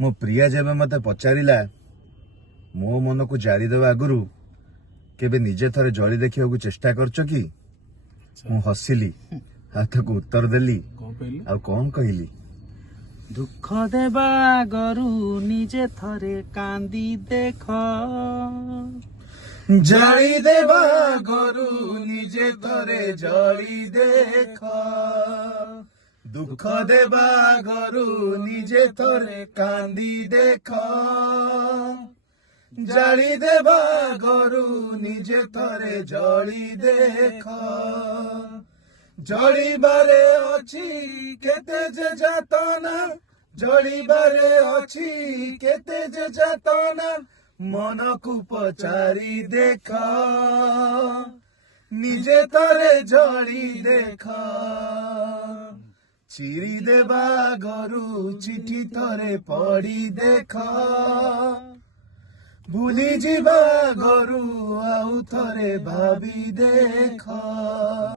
मो प्रिया जेबे मते पचारिला मो मन को जारी देवा आगुरु केबे निजे थरे जली देखिया को चेष्टा करछ कि मु हसिली हाथको उत्तर देली आ कौन कहली दुख देवा गरु निजे थरे कांदी देख जली देवा गरु निजे थरे जली देख दुख देवा गरु निजे थरे कांदी देख जली देवा गरु निजे थरे जली देख जलिबारे अछि केते जे जातना जलिबारे अछि केते जे जातना मन को पचारी देख निजे थरे जली देख चिरी देवा गरु चिठी थरे पढ़ी देख भूली जीवा गरु आउ थरे भाभी देख।